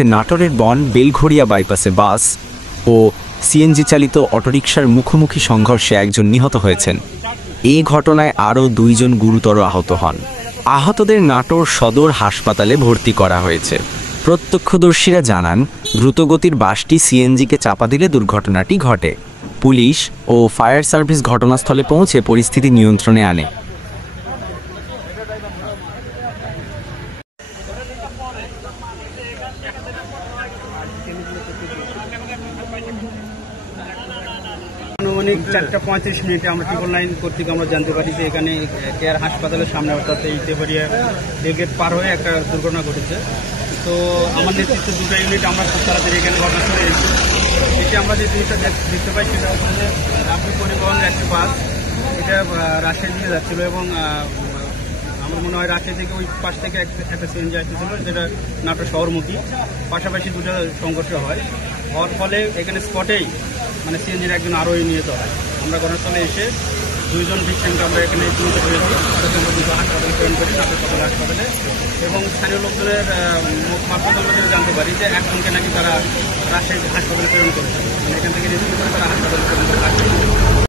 হয়েছে নাটোরের বন বেলঘড়িয়া বাইপাসে বাস ও সিএনজি চালিত অটোরিকশার মুখোমুখি সংঘর্ষে একজন নিহত হয়েছেন। এই ঘটনায় আরও 2 জন গুরুতর আহত হন। আহতদের নাটোর সদর হাসপাতালে ভর্তি করা হয়েছে। প্রত্যক্ষদর্শীরা জানান, দ্রুতগতির বাসটি সিএনজিকে চাপা দিলে দুর্ঘটনাটি ঘটে। পুলিশ ও ফায়ার সার্ভিস ঘটনাস্থলে পৌঁছে পরিস্থিতি নিয়ন্ত্রণে আনে। আনুমানিক 4:35 আমরা ট্রিপল লাইন কর্তৃক আমরা জানতে পারি যে এখানে কেয়ার হাসপাতালের সামনে অর্থাৎ এই তেবাড়িয়া গেট পার হয়ে একটা দুর্ঘটনা ঘটেছে। তো আমার নেতৃত্বে 2টা ইউনিট আমরা খুব তাড়াতাড়ি এখানে ঘটনাস্থলে এসেছি। এটি আমরা যে জিনিসটা দেখতে পাই সেটা হচ্ছে যে রাজ্য পরিবহন একটি বাস, এটা রাজশাহী দিকে যাচ্ছিল এবং আমার মনে হয় রাজশাহী থেকে ওই পাশ থেকে একটা সিএনজি আসতেছিল যেটা নাটোর শহরমুখী। পাশাপাশি 2টা সংঘর্ষ হওয়ার ফলে এখানে স্পটেই মানে সিএনজির একজন আরোহী নিহত হয়। আমরা ঘটনাস্থলে এসে 2 জন ভিকটিমকে আমরা এখানে চিহ্নিত করেছি। তাদেরকে আমরা 2টো হাসপাতালে প্রেরণ করি, নাটোর সদর হাসপাতালে। এবং স্থানীয় লোকজনের মারফত আমরা জানতে পারি যে একজনকে নাকি তারা রাজশাহী হাসপাতালে প্রেরণ করেছে, মানে এখান থেকে রেস্কিউ করে তারা হাসপাতালে প্রেরণ করে।